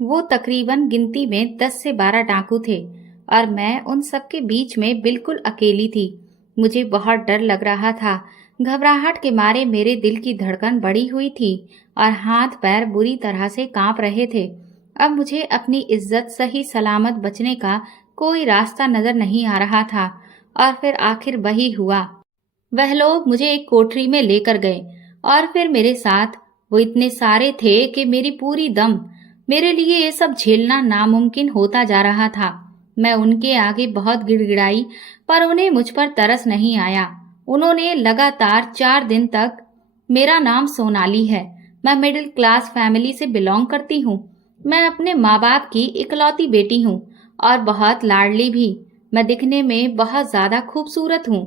वो तकरीबन गिनती में 10 से 12 डाकू थे और मैं उन सबके बीच में बिल्कुल अकेली थी। मुझे बहुत डर लग रहा था। घबराहट के मारे मेरे दिल की धड़कन बढ़ी हुई थी और हाथ पैर बुरी तरह से कांप रहे थे। अब मुझे अपनी इज्जत सही सलामत बचने का कोई रास्ता नजर नहीं आ रहा था। और फिर आखिर वही हुआ। वह लोग मुझे एक कोठरी में लेकर गए और फिर मेरे साथ वो इतने सारे थे कि मेरी पूरी दम मेरे लिए ये सब झेलना नामुमकिन होता जा रहा था। मैं उनके आगे बहुत गिड़गिड़ाई पर उन्हें मुझ पर तरस नहीं आया। उन्होंने लगातार 4 दिन तक मेरा नाम सोनाली है। मैं मिडिल क्लास फैमिली से बिलोंग करती हूँ। मैं अपने माँ बाप की इकलौती बेटी हूँ और बहुत लाडली भी। मैं दिखने में बहुत ज्यादा खूबसूरत हूँ।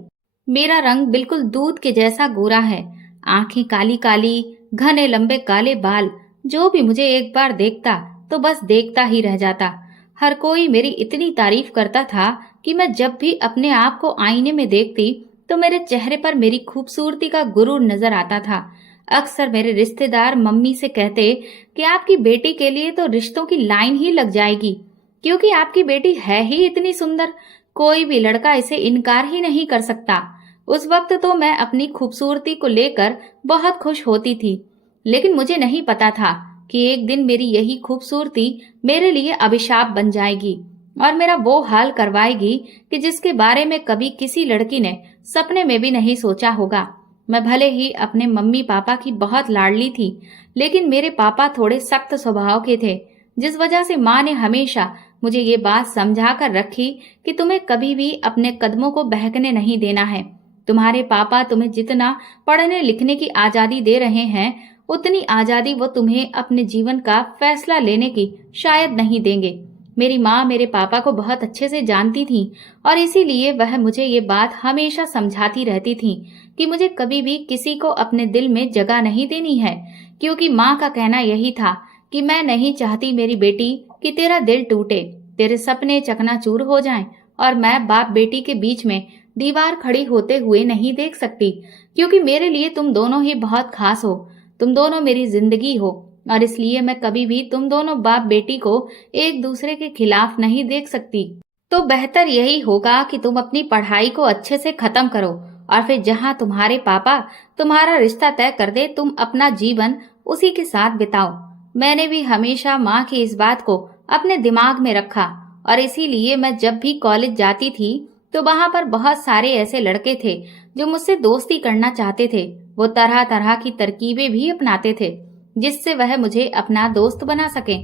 मेरा रंग बिल्कुल दूध के जैसा गोरा है। आंखें काली काली, घने लंबे काले बाल। जो भी मुझे एक बार देखता तो बस देखता ही रह जाता। हर कोई मेरी इतनी तारीफ करता था कि मैं जब भी अपने आप को आईने में देखती तो मेरे चेहरे पर मेरी खूबसूरती का गुरूर नजर आता था। अक्सर मेरे रिश्तेदार मम्मी से कहते कि आपकी बेटी के लिए तो रिश्तों की लाइन ही लग जाएगी, क्योंकि आपकी बेटी है ही इतनी सुंदर। कोई भी लड़का इसे इनकार ही नहीं कर सकता। उस वक्त तो मैं अपनी खूबसूरती को लेकर बहुत खुश होती थी, लेकिन मुझे नहीं पता था कि एक दिन मेरी यही खूबसूरती मेरे लिए अभिशाप बन जाएगी और मेरा वो हाल करवाएगी कि जिसके बारे में कभी किसी लड़की ने सपने में भी नहीं सोचा होगा। मैं भले ही अपने मम्मी पापा की बहुत लाडली थी, लेकिन मेरे पापा थोड़े सख्त स्वभाव के थे, जिस वजह से माँ ने हमेशा मुझे ये बात समझा कर रखी कि तुम्हें कभी भी अपने कदमों को बहकने नहीं देना है। तुम्हारे पापा तुम्हें जितना पढ़ने लिखने की आजादी दे रहे हैं, उतनी आजादी वो तुम्हें अपने जीवन का फैसला लेने की शायद नहीं देंगे। मेरी माँ मेरे पापा को बहुत अच्छे से जानती थी और इसीलिए वह मुझे ये बात हमेशा समझाती रहती थी कि मुझे कभी भी किसी को अपने दिल में जगह नहीं देनी है, क्योंकि माँ का कहना यही था कि मैं नहीं चाहती मेरी बेटी कि तेरा दिल टूटे, तेरे सपने चकनाचूर हो जाएं और मैं बाप बेटी के बीच में दीवार खड़ी होते हुए नहीं देख सकती, क्योंकि मेरे लिए तुम दोनों ही बहुत खास हो। तुम दोनों मेरी जिंदगी हो और इसलिए मैं कभी भी तुम दोनों बाप बेटी को एक दूसरे के खिलाफ नहीं देख सकती। तो बेहतर यही होगा कि तुम अपनी पढ़ाई को अच्छे से खत्म करो और फिर जहाँ तुम्हारे पापा तुम्हारा रिश्ता तय कर दे, तुम अपना जीवन उसी के साथ बिताओ। मैंने भी हमेशा माँ की इस बात को अपने दिमाग में रखा और इसीलिए मैं जब भी कॉलेज जाती थी तो वहां पर बहुत सारे ऐसे लड़के थे जो मुझसे दोस्ती करना चाहते थे। वो तरह तरह की तरकीबें भी अपनाते थे जिससे वह मुझे अपना दोस्त बना सके,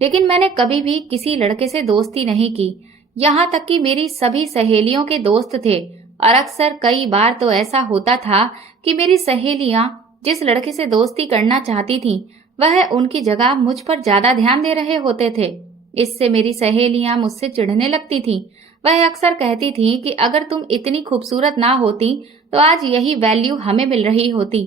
लेकिन मैंने कभी भी किसी लड़के से दोस्ती नहीं की। यहाँ तक कि मेरी सभी सहेलियों के दोस्त थे और अक्सर कई बार तो ऐसा होता था कि मेरी सहेलियां जिस लड़के से दोस्ती करना चाहती थीं, वह उनकी जगह मुझ पर ज्यादा ध्यान दे रहे होते थे। इससे मेरी सहेलियां मुझसे चिढ़ने लगती थीं। वह अक्सर कहती थी कि अगर तुम इतनी खूबसूरत ना होती तो आज यही वैल्यू हमें मिल रही होती।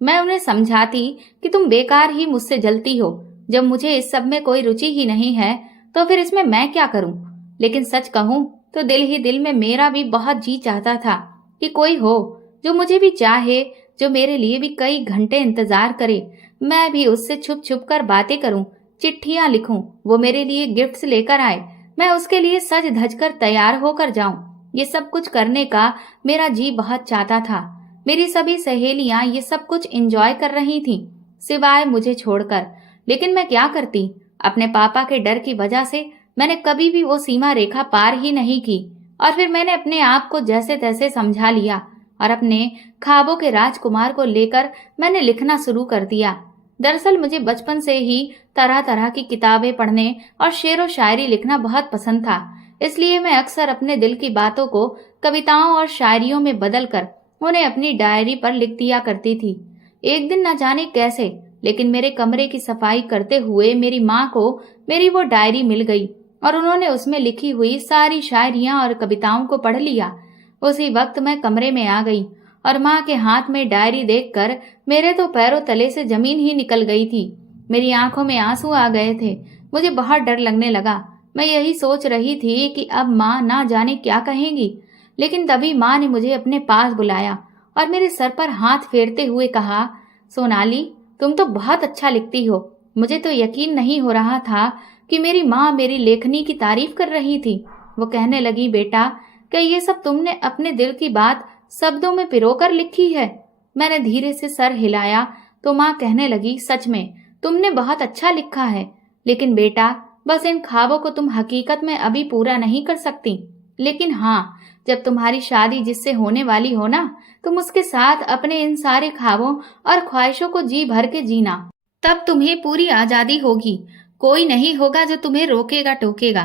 मैं उन्हें समझाती कि तुम बेकार ही मुझसे जलती हो। जब मुझे इस सब में कोई रुचि ही नहीं है तो फिर इसमें मैं क्या करूं। लेकिन सच कहूं तो दिल ही दिल में मेरा भी बहुत जी चाहता था कि कोई हो जो मुझे भी चाहे, जो मेरे लिए भी कई घंटे इंतजार करे। मैं भी उससे छुप छुप कर बातें करूं, चिट्ठियां लिखूं, वो मेरे लिए गिफ्ट्स लेकर आए, मैं उसके लिए सज धज कर तैयार होकर जाऊं। ये सब कुछ करने का मेरा जी बहुत चाहता था। मेरी सभी सहेलियां ये सब कुछ एंजॉय कर रही थीं, सिवाय मुझे छोड़कर। लेकिन मैं क्या करती। अपने पापा के डर की वजह से मैंने कभी भी वो सीमा रेखा पार ही नहीं की और फिर मैंने अपने आप को जैसे तैसे समझा लिया और अपने ख्वाबों के राजकुमार को लेकर मैंने लिखना शुरू कर दिया। दरअसल मुझे बचपन से ही तरह तरह की किताबें पढ़ने और शेर व शायरी लिखना बहुत पसंद था। इसलिए मैं अक्सर अपने दिल की बातों को कविताओं और शायरियों में बदलकर उन्हें अपनी डायरी पर लिख दिया करती थी। एक दिन न जाने कैसे, लेकिन मेरे कमरे की सफाई करते हुए मेरी माँ को मेरी वो डायरी मिल गई और उन्होंने उसमें लिखी हुई सारी शायरियां और कविताओं को पढ़ लिया। उसी वक्त मैं कमरे में आ गई और माँ के हाथ में डायरी देखकर मेरे तो पैरों तले से जमीन ही निकल गई थी। मेरी आंखों में आंसू आ गए थे। मुझे बहुत डर लगने लगा। मैं यही सोच रही थी कि अब माँ ना जाने क्या कहेंगी, लेकिन तभी माँ ने मुझे अपने पास बुलाया और मेरे सर पर हाथ फेरते हुए कहा, सोनाली, तुम तो बहुत अच्छा लिखती हो। मुझे तो यकीन नहीं हो रहा था कि मेरी माँ मेरी लेखनी की तारीफ कर रही थी। वो कहने लगी, बेटा, क्या ये सब तुमने अपने दिल की बात शब्दों में पिरोकर लिखी है? मैंने धीरे से सर हिलाया तो माँ कहने लगी, सच में तुमने बहुत अच्छा लिखा है, लेकिन बेटा, बस इन ख्वाबों को तुम हकीकत में अभी पूरा नहीं कर सकती। लेकिन हाँ, जब तुम्हारी शादी जिससे होने वाली हो ना, तुम उसके साथ अपने इन सारे ख्वाबों और ख्वाहिशों को जी भर के जीना। तब तुम्हें पूरी आजादी होगी, कोई नहीं होगा जो तुम्हें रोकेगा टोकेगा।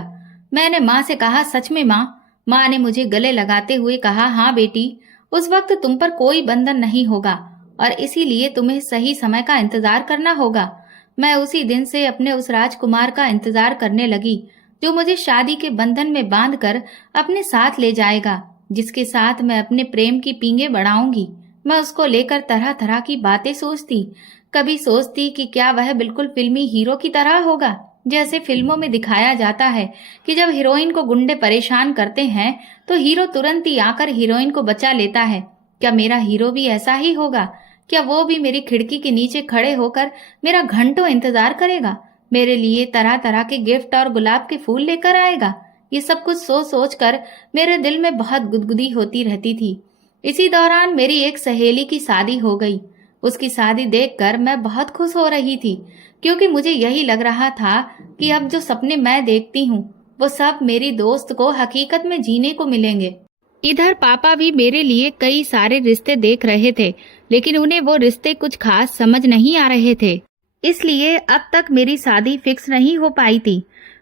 मैंने माँ से कहा, सच में माँ? माँ ने मुझे गले लगाते हुए कहा, हाँ बेटी, उस वक्त तुम पर कोई बंधन नहीं होगा और इसीलिए तुम्हें सही समय का इंतजार करना होगा। मैं उसी दिन से अपने उस राजकुमार का इंतजार करने लगी जो मुझे शादी के बंधन में बांधकर अपने साथ ले जाएगा, जिसके साथ मैं अपने प्रेम की पींगे बढ़ाऊंगी। मैं उसको लेकर तरह तरह की बातें सोचती। कभी सोचती कि क्या वह बिल्कुल फिल्मी हीरो की तरह होगा, जैसे फिल्मों में दिखाया जाता है कि जब हीरोइन को गुंडे परेशान करते हैं तो हीरो तुरंत ही आकर हीरोइन को बचा लेता है। क्या मेरा हीरो भी ऐसा ही होगा? क्या वो भी मेरी खिड़की के नीचे खड़े होकर मेरा घंटों इंतजार करेगा, मेरे लिए तरह तरह के गिफ्ट और गुलाब के फूल लेकर आएगा? ये सब कुछ सोच सोच कर मेरे दिल में बहुत गुदगुदी होती रहती थी। इसी दौरान मेरी एक सहेली की शादी हो गई। उसकी शादी देखकर मैं बहुत खुश हो रही थी, क्योंकि मुझे यही लग रहा था कि अब जो सपने मैं देखती हूँ वो सब मेरी दोस्त को हकीकत में जीने को मिलेंगे। इधर पापा भी मेरे लिए कई सारे रिश्ते देख रहे थे, लेकिन उन्हें वो रिश्ते कुछ खास समझ नहीं आ रहे थे, इसलिए अब तक मेरी शादी फिक्स नहीं हो पाई थी।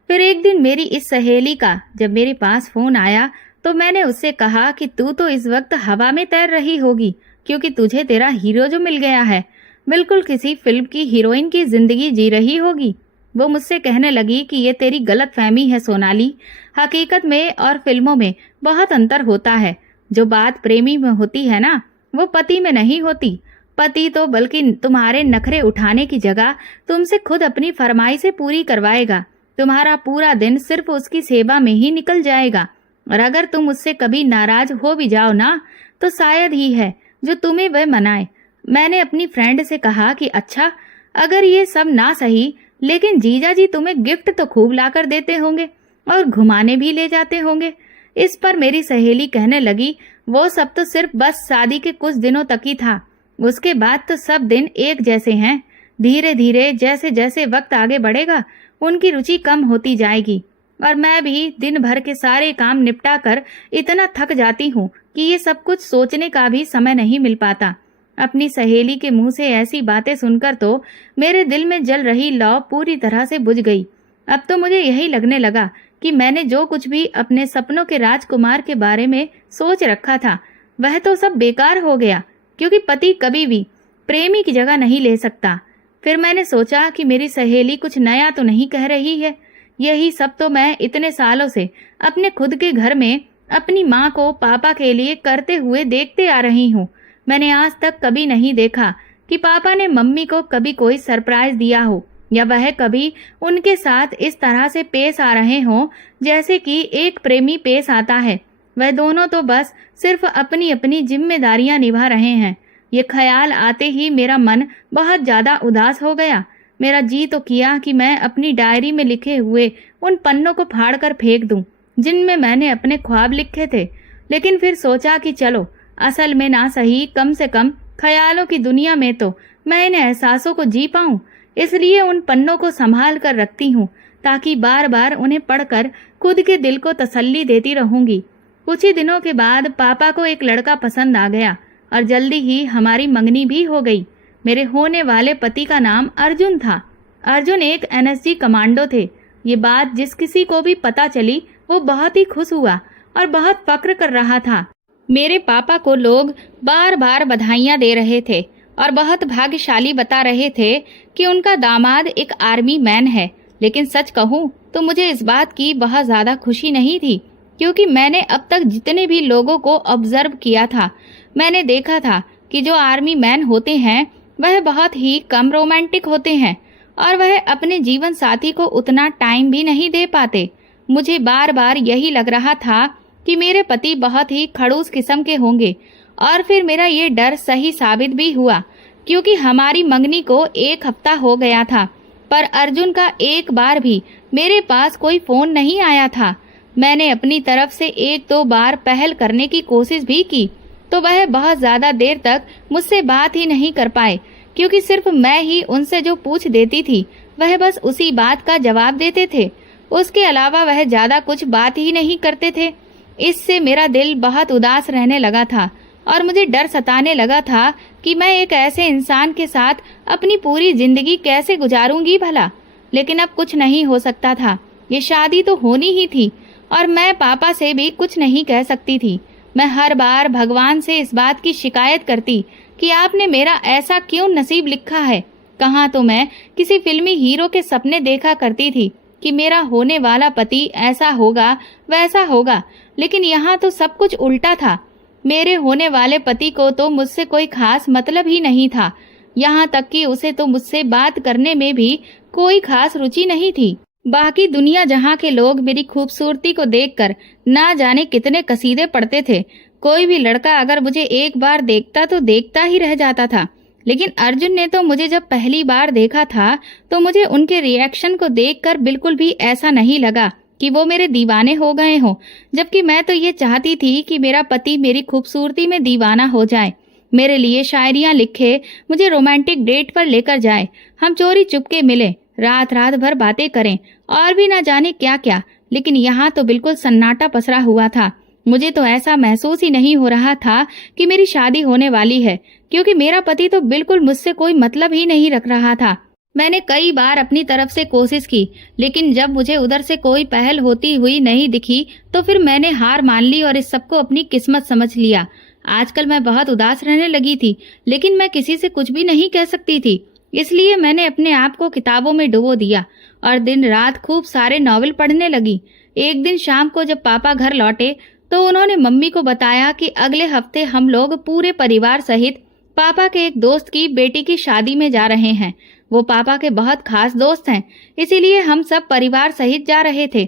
फिर एक दिन मेरी इस सहेली का जब मेरे पास फोन आया तो मैंने उससे कहा कि तू तो इस वक्त हवा में तैर रही होगी, क्योंकि तुझे तेरा हीरो जो मिल गया है, बिल्कुल किसी फिल्म की हीरोइन की जिंदगी जी रही होगी। वो मुझसे कहने लगी कि ये तेरी गलत फहमी है सोनाली, हकीकत में और फिल्मों में बहुत अंतर होता है। जो बात प्रेमी में होती है ना, वो पति में नहीं होती। पति तो बल्कि तुम्हारे नखरे उठाने की जगह तुमसे खुद अपनी फरमाइशें पूरी करवाएगा। तुम्हारा पूरा दिन सिर्फ उसकी सेवा में ही निकल जाएगा, और अगर तुम उससे कभी नाराज हो भी जाओ ना, तो शायद ही है जो तुम्हें वह मनाए। मैंने अपनी फ्रेंड से कहा कि अच्छा, अगर ये सब ना सही, लेकिन जीजा जी तुम्हें गिफ्ट तो खूब लाकर देते होंगे और घुमाने भी ले जाते होंगे। इस पर मेरी सहेली कहने लगी, वो सब तो सिर्फ बस शादी के कुछ दिनों तक ही था, उसके बाद तो सब दिन एक जैसे हैं। धीरे धीरे जैसे जैसे वक्त आगे बढ़ेगा उनकी रुचि कम होती जाएगी, और मैं भी दिन भर के सारे काम निपटा कर इतना थक जाती हूँ कि ये सब कुछ सोचने का भी समय नहीं मिल पाता। अपनी सहेली के मुंह से ऐसी बातें सुनकर तो मेरे दिल में जल रही लौ पूरी तरह से बुझ गई। अब तो मुझे यही लगने लगा कि मैंने जो कुछ भी अपने सपनों के राजकुमार के बारे में सोच रखा था वह तो सब बेकार हो गया, क्योंकि पति कभी भी प्रेमी की जगह नहीं ले सकता। फिर मैंने सोचा कि मेरी सहेली कुछ नया तो नहीं कह रही है। यही सब तो मैं इतने सालों से अपने खुद के घर में अपनी माँ को पापा के लिए करते हुए देखते आ रही हूँ। मैंने आज तक कभी नहीं देखा कि पापा ने मम्मी को कभी कोई सरप्राइज दिया हो, या वह कभी उनके साथ इस तरह से पेश आ रहे हों जैसे कि एक प्रेमी पेश आता है। वह दोनों तो बस सिर्फ अपनी अपनी जिम्मेदारियां निभा रहे हैं। ये ख्याल आते ही मेरा मन बहुत ज्यादा उदास हो गया। मेरा जी तो किया कि मैं अपनी डायरी में लिखे हुए उन पन्नों को फाड़कर फेंक दूं जिनमें मैंने अपने ख्वाब लिखे थे, लेकिन फिर सोचा कि चलो, असल में ना सही, कम से कम ख्यालों की दुनिया में तो मैं इन एहसासों को जी पाऊं। इसलिए उन पन्नों को संभाल कर रखती हूँ, ताकि बार बार उन्हें पढ़कर खुद के दिल को तसल्ली देती रहूंगी। कुछ ही दिनों के बाद पापा को एक लड़का पसंद आ गया और जल्दी ही हमारी मंगनी भी हो गई। मेरे होने वाले पति का नाम अर्जुन था। अर्जुन एक एनएसजी कमांडो थे। ये बात जिस किसी को भी पता चली वो बहुत ही खुश हुआ और बहुत फक्र कर रहा था। मेरे पापा को लोग बार बार बधाइयां दे रहे थे और बहुत भाग्यशाली बता रहे थे कि उनका दामाद एक आर्मी मैन है। लेकिन सच कहूं तो मुझे इस बात की बहुत ज्यादा खुशी नहीं थी, क्योंकि मैंने अब तक जितने भी लोगों को ऑब्जर्व किया था, मैंने देखा था कि जो आर्मी मैन होते हैं वह बहुत ही कम रोमांटिक होते हैं और वह अपने जीवन साथी को उतना टाइम भी नहीं दे पाते। मुझे बार बार यही लग रहा था कि मेरे पति बहुत ही खड़ूस किस्म के होंगे, और फिर मेरा ये डर सही साबित भी हुआ, क्योंकि हमारी मंगनी को 1 हफ्ता हो गया था पर अर्जुन का एक बार भी मेरे पास कोई फोन नहीं आया था। मैंने अपनी तरफ से एक दो बार पहल करने की कोशिश भी की, तो वह बहुत ज्यादा देर तक मुझसे बात ही नहीं कर पाए, क्योंकि सिर्फ मैं ही उनसे जो पूछ देती थी वह बस उसी बात का जवाब देते थे। उसके अलावा वह ज्यादा कुछ बात ही नहीं करते थे। इससे मेरा दिल बहुत उदास रहने लगा था और मुझे डर सताने लगा था कि मैं एक ऐसे इंसान के साथ अपनी पूरी जिंदगी कैसे गुजारूंगी भला। लेकिन अब कुछ नहीं हो सकता था, ये शादी तो होनी ही थी और मैं पापा से भी कुछ नहीं कह सकती थी। मैं हर बार भगवान से इस बात की शिकायत करती कि आपने मेरा ऐसा क्यों नसीब लिखा है। कहाँ तो मैं किसी फिल्मी हीरो के सपने देखा करती थी कि मेरा होने वाला पति ऐसा होगा वैसा होगा, लेकिन यहाँ तो सब कुछ उल्टा था। मेरे होने वाले पति को तो मुझसे कोई खास मतलब ही नहीं था, यहाँ तक कि उसे तो मुझसे बात करने में भी कोई खास रुचि नहीं थी। बाकी दुनिया जहाँ के लोग मेरी खूबसूरती को देखकर ना जाने कितने कसीदे पढ़ते थे। कोई भी लड़का अगर मुझे एक बार देखता तो देखता ही रह जाता था, लेकिन अर्जुन ने तो मुझे जब पहली बार देखा था तो मुझे उनके रिएक्शन को देखकर बिल्कुल भी ऐसा नहीं लगा कि वो मेरे दीवाने हो गए हों, जबकि मैं तो ये चाहती थी कि मेरा पति मेरी खूबसूरती में दीवाना हो जाए, मेरे लिए शायरियां लिखे, मुझे रोमांटिक डेट पर लेकर जाए, हम चोरी चुपके मिले, रात रात भर बातें करें और भी ना जाने क्या क्या। लेकिन यहाँ तो बिल्कुल सन्नाटा पसरा हुआ था। मुझे तो ऐसा महसूस ही नहीं हो रहा था कि मेरी शादी होने वाली है, क्योंकि मेरा पति तो बिल्कुल मुझसे कोई मतलब ही नहीं रख रहा था। मैंने कई बार अपनी तरफ से कोशिश की, लेकिन जब मुझे उधर से कोई पहल होती हुई नहीं दिखी तो फिर मैंने हार मान ली और इस सबको अपनी किस्मत समझ लिया। आजकल मैं बहुत उदास रहने लगी थी, लेकिन मैं किसी से कुछ भी नहीं कह सकती थी, इसलिए मैंने अपने आप को किताबों में डुबो दिया और दिन रात खूब सारे नॉवेल पढ़ने लगी। एक दिन शाम को जब पापा घर लौटे तो उन्होंने मम्मी को बताया कि अगले हफ्ते हम लोग पूरे परिवार सहित पापा के एक दोस्त की बेटी की शादी में जा रहे हैं। वो पापा के बहुत खास दोस्त हैं, इसीलिए हम सब परिवार सहित जा रहे थे।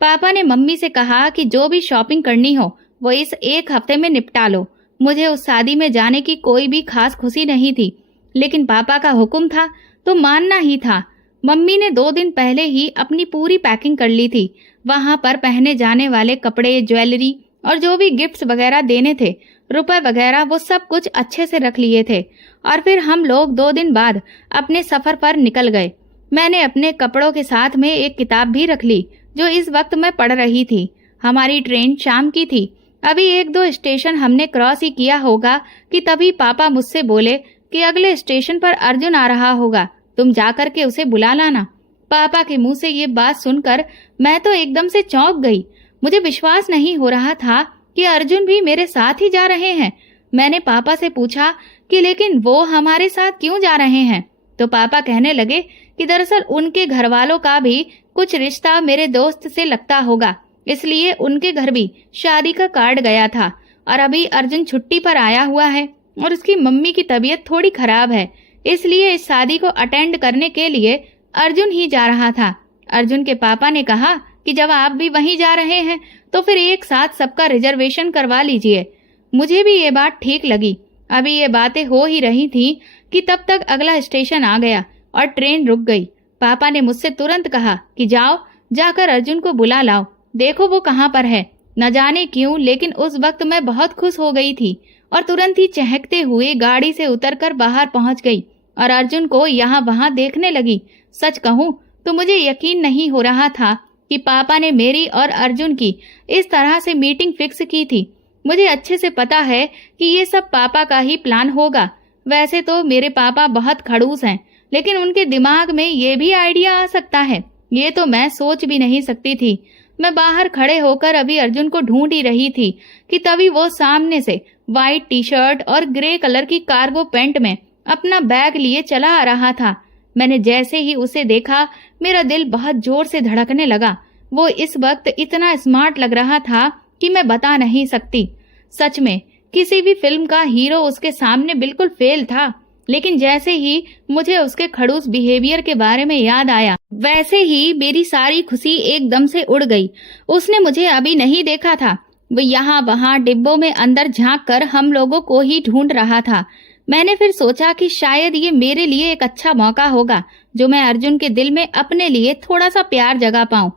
पापा ने मम्मी से कहा कि जो भी शॉपिंग करनी हो वो इस एक हफ्ते में निपटा लो। मुझे उस शादी में जाने की कोई भी खास खुशी नहीं थी, लेकिन पापा का हुक्म था तो मानना ही था। मम्मी ने 2 दिन पहले ही अपनी पूरी पैकिंग कर ली थी। वहां पर पहने जाने वाले कपड़े, ज्वेलरी और जो भी गिफ्ट्स वगैरह देने थे, रुपए वगैरह, वो सब कुछ अच्छे से रख लिए थे। और फिर हम लोग 2 दिन बाद अपने सफर पर निकल गए। मैंने अपने कपड़ों के साथ में एक किताब भी रख ली जो इस वक्त मैं पढ़ रही थी। हमारी ट्रेन शाम की थी। अभी 1-2 स्टेशन हमने क्रॉस ही किया होगा कि तभी पापा मुझसे बोले कि अगले स्टेशन पर अर्जुन आ रहा होगा, तुम जाकर के उसे बुला लाना। पापा के मुंह से ये बात सुनकर मैं तो एकदम से चौंक गई। मुझे विश्वास नहीं हो रहा था कि अर्जुन भी मेरे साथ ही जा रहे हैं। मैंने पापा से पूछा कि लेकिन वो हमारे साथ क्यों जा रहे हैं, तो पापा कहने लगे कि दरअसल उनके घर वालों का भी कुछ रिश्ता मेरे दोस्त से लगता होगा, इसलिए उनके घर भी शादी का कार्ड गया था और अभी अर्जुन छुट्टी पर आया हुआ है और उसकी मम्मी की तबीयत थोड़ी खराब है, इसलिए इस शादी को अटेंड करने के लिए अर्जुन ही जा रहा था। अर्जुन के पापा ने कहा कि जब आप भी वहीं जा रहे हैं तो फिर एक साथ सबका रिजर्वेशन करवा लीजिए। मुझे भी ये बात ठीक लगी। अभी ये बातें हो ही रही थी कि तब तक अगला स्टेशन आ गया और ट्रेन रुक गई। पापा ने मुझसे तुरंत कहा कि जाओ, जाकर अर्जुन को बुला लाओ, देखो वो कहाँ पर है। न जाने क्यों, लेकिन उस वक्त मैं बहुत खुश हो गई थी और तुरंत ही चहकते हुए गाड़ी से उतरकर बाहर पहुंच गई और अर्जुन को यहाँ वहां देखने लगी। सच कहूँ तो मुझे यकीन नहीं हो रहा था कि पापा ने मेरी और अर्जुन की इस तरह से मीटिंग फिक्स की थी। मुझे अच्छे से पता है कि ये सब पापा का ही प्लान होगा। वैसे तो मेरे पापा बहुत खड़ूस हैं, लेकिन उनके दिमाग में ये भी आइडिया आ सकता है, ये तो मैं सोच भी नहीं सकती थी। मैं बाहर खड़े होकर अभी अर्जुन को ढूंढ ही रही थी कि तभी वो सामने से व्हाइट टी-शर्ट और ग्रे कलर की कार्गो पैंट में अपना बैग लिए चला आ रहा था। मैंने जैसे ही उसे देखा मेरा दिल बहुत जोर से धड़कने लगा। वो इस वक्त इतना स्मार्ट लग रहा था कि मैं बता नहीं सकती। सच में किसी भी फिल्म का हीरो उसके सामने बिल्कुल फेल था, लेकिन जैसे ही मुझे उसके खड़ूस बिहेवियर के बारे में याद आया, वैसे ही मेरी सारी खुशी एकदम से उड़ गई। उसने मुझे अभी नहीं देखा था, वो यहाँ वहाँ डिब्बों में अंदर झांक कर हम लोगों को ही ढूंढ रहा था। मैंने फिर सोचा कि शायद ये मेरे लिए एक अच्छा मौका होगा जो मैं अर्जुन के दिल में अपने लिए थोड़ा सा प्यार जगा पाऊं।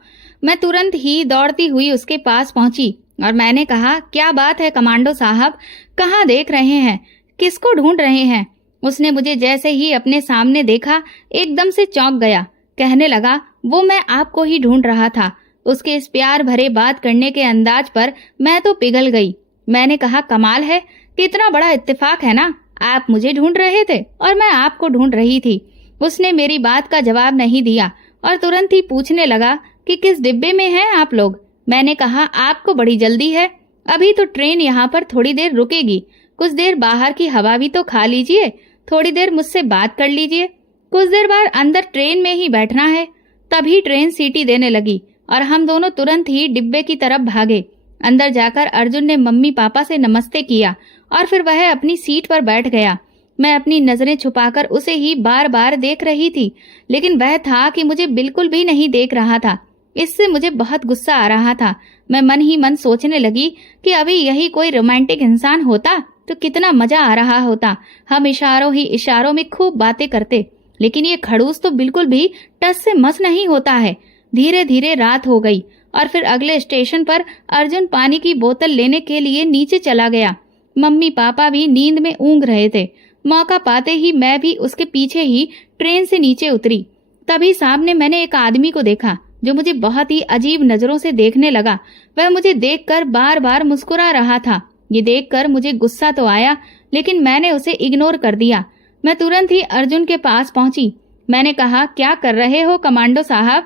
मैं तुरंत ही दौड़ती हुई उसके पास पहुंची और मैंने कहा, क्या बात है कमांडो साहब, कहाँ देख रहे हैं, किसको ढूंढ रहे हैं? उसने मुझे जैसे ही अपने सामने देखा एकदम से चौंक गया। कहने लगा, वो मैं आपको ही ढूंढ रहा था। उसके इस प्यार भरे बात करने के अंदाज पर मैं तो पिघल गई। मैंने कहा, कमाल है, कितना बड़ा इत्तेफाक है ना, आप मुझे ढूंढ रहे थे और मैं आपको ढूंढ रही थी। उसने मेरी बात का जवाब नहीं दिया और तुरंत ही पूछने लगा कि किस डिब्बे में हैं आप लोग। मैंने कहा, आपको बड़ी जल्दी है, अभी तो ट्रेन यहाँ पर थोड़ी देर रुकेगी, कुछ देर बाहर की हवा भी तो खा लीजिए, थोड़ी देर मुझसे बात कर लीजिए, कुछ देर बाद अंदर ट्रेन में ही बैठना है। तभी ट्रेन सीटी देने लगी और हम दोनों तुरंत ही डिब्बे की तरफ भागे। अंदर जाकर अर्जुन ने मम्मी पापा से नमस्ते किया और फिर वह अपनी सीट पर बैठ गया। मैं अपनी नजरें छुपाकर उसे ही बार बार देख रही थी, लेकिन वह था कि मुझे बिल्कुल भी नहीं देख रहा था। इससे मुझे बहुत गुस्सा आ रहा था। मैं मन ही मन सोचने लगी कि अभी यही कोई रोमांटिक इंसान होता तो कितना मजा आ रहा होता। हम इशारों ही इशारों में खूब बातें करते, लेकिन ये खड़ूस तो बिल्कुल भी टस से मस नहीं होता है। धीरे धीरे रात हो गई और फिर अगले स्टेशन पर अर्जुन पानी की बोतल लेने के लिए नीचे चला गया। मम्मी पापा भी नींद में ऊँघ रहे थे। मौका पाते ही मैं भी उसके पीछे ही ट्रेन से नीचे उतरी। तभी सामने मैंने एक आदमी को देखा जो मुझे बहुत ही अजीब नजरों से देखने लगा। वह मुझे देखकर बार बार मुस्कुरा रहा था। ये देखकर मुझे गुस्सा तो आया, लेकिन मैंने उसे इग्नोर कर दिया। मैं तुरंत ही अर्जुन के पास पहुंची। मैंने कहा, क्या कर रहे हो कमांडो साहब?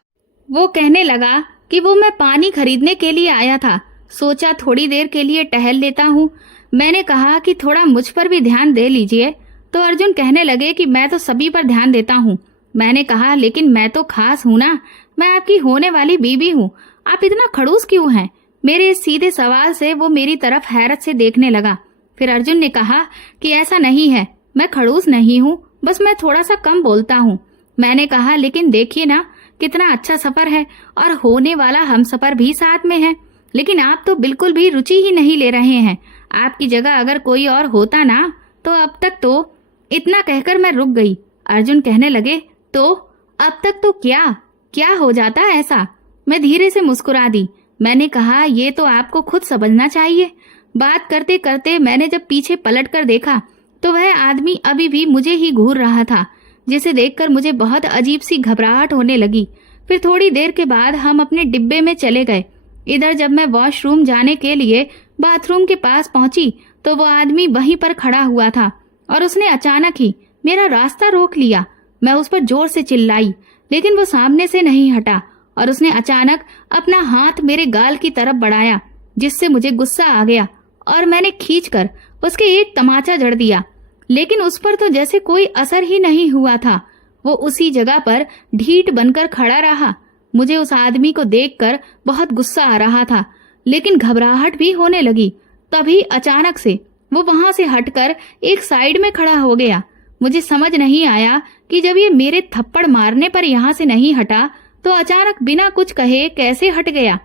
वो कहने लगा कि वो मैं पानी खरीदने के लिए आया था, सोचा थोड़ी देर के लिए टहल लेता हूँ। मैंने कहा कि थोड़ा मुझ पर भी ध्यान दे लीजिए। तो अर्जुन कहने लगे कि मैं तो सभी पर ध्यान देता हूँ। मैंने कहा, लेकिन मैं तो खास हूँ ना, मैं आपकी होने वाली बीवी हूँ, आप इतना खड़ूस क्यों हैं? मेरे इस सीधे सवाल से वो मेरी तरफ हैरत से देखने लगा। फिर अर्जुन ने कहा कि ऐसा नहीं है, मैं खड़ूस नहीं हूँ, बस मैं थोड़ा सा कम बोलता हूँ। मैंने कहा, लेकिन देखिए ना, कितना अच्छा सफर है और होने वाला हम सफर भी साथ में है, लेकिन आप तो बिल्कुल भी रुचि ही नहीं ले रहे हैं। आपकी जगह अगर कोई और होता ना तो अब तक तो। इतना कहकर मैं रुक गई। अर्जुन कहने लगे, तो अब तक तो क्या हो जाता ऐसा? मैं धीरे से मुस्कुरा दी। मैंने कहा, ये तो आपको खुद समझना चाहिए। बात करते करते मैंने जब पीछे पलटकर देखा तो वह आदमी अभी भी मुझे ही घूर रहा था, जिसे देखकर मुझे बहुत अजीब सी घबराहट होने लगी। फिर थोड़ी देर के बाद हम अपने डिब्बे में चले गए। इधर जब मैं वॉशरूम जाने के लिए बाथरूम के पास पहुंची तो वो आदमी वहीं पर खड़ा हुआ था और उसने अचानक ही मेरा रास्ता रोक लिया। मैं उस पर जोर से चिल्लाई, लेकिन वो सामने से नहीं हटा और उसने अचानक अपना हाथ मेरे गाल की तरफ बढ़ाया, जिससे मुझे गुस्सा आ गया और मैंने खींचकर उसके एक तमाचा जड़ दिया। लेकिन उस पर तो जैसे कोई असर ही नहीं हुआ था। वो उसी जगह पर ढीठ बनकर खड़ा रहा। मुझे उस आदमी को देखकर बहुत गुस्सा आ रहा था, लेकिन घबराहट भी होने लगी। तभी अचानक से वो वहां से हटकर एक साइड में खड़ा हो गया। मुझे समझ नहीं आया कि जब ये मेरे थप्पड़ मारने पर यहाँ से नहीं हटा तो अचानक बिना कुछ कहे कैसे हट गया।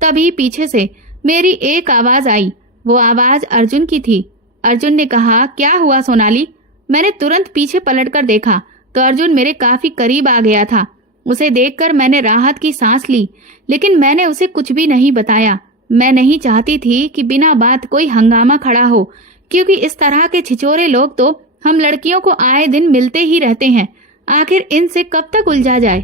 तभी पीछे से मेरी एक आवाज आई। वो आवाज अर्जुन की थी। अर्जुन ने कहा, क्या हुआ सोनाली? मैंने तुरंत पीछे पलटकर देखा तो अर्जुन मेरे काफी करीब आ गया था। उसे देखकर मैंने राहत की सांस ली, लेकिन मैंने उसे कुछ भी नहीं बताया। मैं नहीं चाहती थी कि बिना बात कोई हंगामा खड़ा हो, क्योंकि इस तरह के छिचोरे लोग तो हम लड़कियों को आए दिन मिलते ही रहते हैं। आखिर इनसे कब तक उलझा जाए?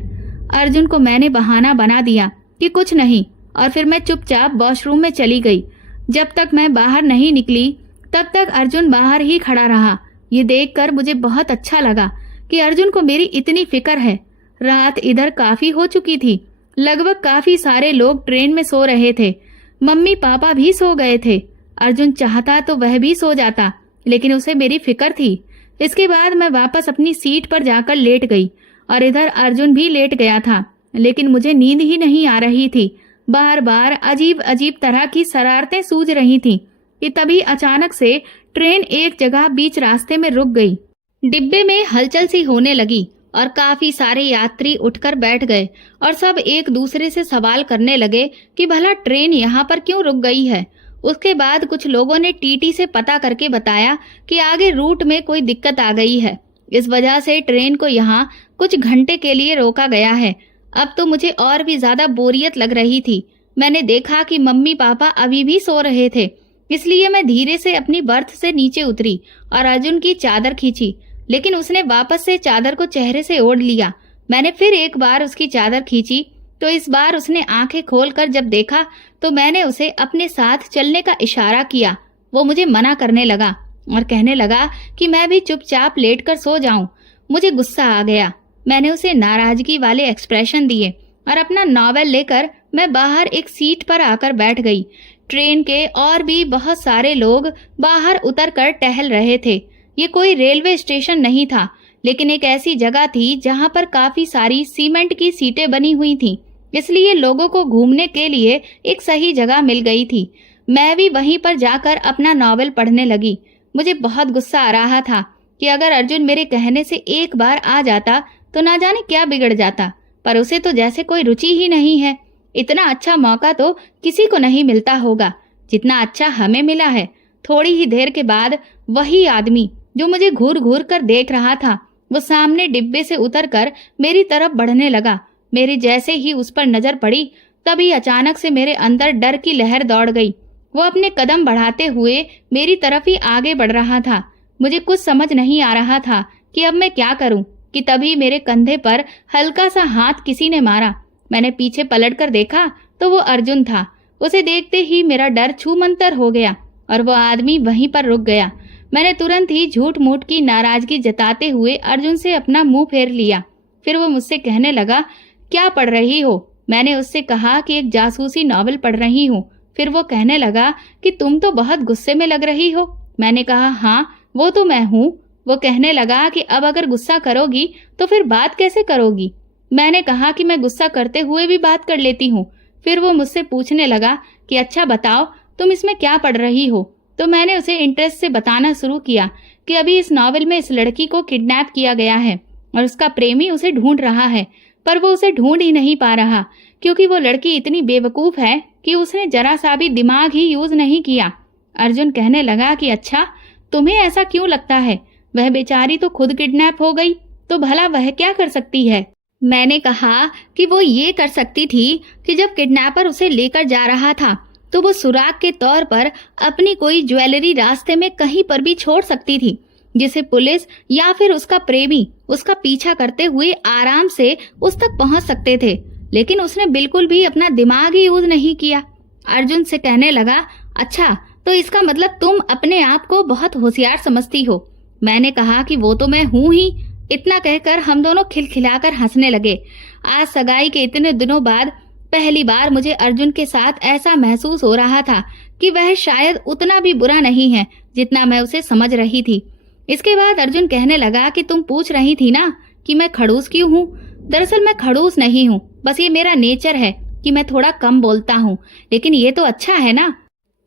अर्जुन को मैंने बहाना बना दिया कि कुछ नहीं, और फिर मैं चुपचाप वॉशरूम में चली गई। जब तक मैं बाहर नहीं निकली तब तक अर्जुन बाहर ही खड़ा रहा। ये देखकर मुझे बहुत अच्छा लगा कि अर्जुन को मेरी इतनी फिक्र है। रात इधर काफी हो चुकी थी। लगभग काफी सारे लोग ट्रेन में सो रहे थे। मम्मी पापा भी सो गए थे। अर्जुन चाहता तो वह भी सो जाता, लेकिन उसे मेरी फिक्र थी। इसके बाद मैं वापस अपनी सीट पर जाकर लेट गई और इधर अर्जुन भी लेट गया था, लेकिन मुझे नींद ही नहीं आ रही थी। बार बार अजीब अजीब तरह की शरारतें सूझ रही थीं कि तभी अचानक से ट्रेन एक जगह बीच रास्ते में रुक गई। डिब्बे में हलचल सी होने लगी और काफी सारे यात्री उठकर बैठ गए और सब एक दूसरे से सवाल करने लगे कि भला ट्रेन यहाँ पर क्यों रुक गई है। उसके बाद कुछ लोगों ने टीटी से पता करके बताया कि आगे रूट में कोई दिक्कत आ गई है। इस वजह से ट्रेन को यहाँ कुछ घंटे के लिए रोका गया है। अब तो मुझे और भी ज्यादा बोरियत लग रही थी। मैंने देखा कि मम्मी पापा अभी भी सो रहे थे, इसलिए मैं धीरे से अपनी बर्थ से नीचे उतरी और अर्जुन की चादर खींची, लेकिन उसने वापस से चादर को चेहरे से ओढ़ लिया। मैंने फिर एक बार उसकी चादर खींची तो इस बार उसने आंखें खोलकर जब देखा तो मैंने उसे अपने साथ चलने का इशारा किया। वो मुझे मना करने लगा और कहने लगा कि मैं भी चुपचाप लेटकर सो जाऊं। मुझे गुस्सा आ गया। मैंने उसे नाराजगी वाले एक्सप्रेशन दिए और अपना नॉवेल लेकर मैं बाहर एक सीट पर आकर बैठ गई। ट्रेन के और भी बहुत सारे लोग बाहर उतरकर टहल रहे थे। ये कोई रेलवे स्टेशन नहीं था, लेकिन एक ऐसी जगह थी जहां पर काफी सारी सीमेंट की सीटें बनी हुई थीं, इसलिए लोगों को घूमने के लिए एक सही जगह मिल गई थी। मैं भी वहीं पर जाकर अपना नॉवेल पढ़ने लगी। मुझे बहुत गुस्सा आ रहा था कि अगर अर्जुन मेरे कहने से एक बार आ जाता तो ना जाने क्या बिगड़ जाता, पर उसे तो जैसे कोई रुचि ही नहीं है। इतना अच्छा मौका तो किसी को नहीं मिलता होगा जितना अच्छा हमें मिला है। थोड़ी ही देर के बाद वही आदमी जो मुझे घूर घूर कर देख रहा था, वो सामने डिब्बे से उतरकर मेरी तरफ बढ़ने लगा। मेरी जैसे ही उस पर नजर पड़ी, तभी अचानक से मेरे अंदर डर की लहर दौड़ गई। वो अपने कदम बढ़ाते हुए मेरी तरफ ही आगे बढ़ रहा था। मुझे कुछ समझ नहीं आ रहा था कि अब मैं क्या करूं कि तभी मेरे कंधे पर हल्का सा हाथ किसी ने मारा। मैंने पीछे पलटकर देखा तो वो अर्जुन था। उसे देखते ही मेरा डर छूमंतर हो गया और वो आदमी वहीं पर रुक गया। मैंने तुरंत ही झूठ मूठ की नाराजगी जताते हुए अर्जुन से अपना मुंह फेर लिया। फिर वो मुझसे कहने लगा, क्या पढ़ रही हो? मैंने उससे कहा कि एक जासूसी नॉवल पढ़ रही हूँ। फिर वो कहने लगा कि तुम तो बहुत गुस्से में लग रही हो। मैंने कहा, हाँ वो तो मैं हूँ। वो कहने लगा कि अब अगर गुस्सा करोगी तो फिर बात कैसे करोगी? मैंने कहा कि मैं गुस्सा करते हुए भी बात कर लेती हूँ। फिर वो मुझसे पूछने लगा कि अच्छा बताओ तुम इसमें क्या पढ़ रही हो? तो मैंने उसे इंटरेस्ट से बताना शुरू किया कि अभी इस नॉवेल में इस लड़की को किडनैप किया गया है और उसका प्रेमी उसे ढूंढ रहा है, पर वो उसे ढूंढ ही नहीं पा रहा क्योंकि वो लड़की इतनी बेवकूफ है कि उसने जरा सा भी दिमाग ही यूज नहीं किया। अर्जुन कहने लगा कि अच्छा तुम्हें ऐसा क्यों लगता है? वह बेचारी तो खुद किडनैप हो गई, तो भला वह क्या कर सकती है? मैंने कहा कि वो ये कर सकती थी कि जब किडनैपर उसे लेकर जा रहा था तो वो सुराग के तौर पर अपनी कोई ज्वेलरी रास्ते में कहीं पर भी छोड़ सकती थी, जिसे पुलिस या फिर उसका प्रेमी उसका पीछा करते हुए आराम से उस तक पहुंच सकते थे। लेकिन उसने बिल्कुल भी अपना दिमाग ही यूज नहीं किया। अर्जुन से कहने लगा, अच्छा तो इसका मतलब तुम अपने आप को बहुत होशियार समझती हो। मैंने कहा कि वो तो मैं हूँ ही। इतना कहकर हम दोनों खिलखिलाकर हंसने लगे। आज सगाई के इतने दिनों बाद पहली बार मुझे अर्जुन के साथ ऐसा महसूस हो रहा था कि वह शायद उतना भी बुरा नहीं है जितना मैं उसे समझ रही थी। इसके बाद अर्जुन कहने लगा कि तुम पूछ रही थी ना कि मैं खड़ूस क्यों हूँ। दरअसल मैं खड़ूस नहीं हूँ, बस ये मेरा नेचर है कि मैं थोड़ा कम बोलता हूँ। लेकिन ये तो अच्छा है ना,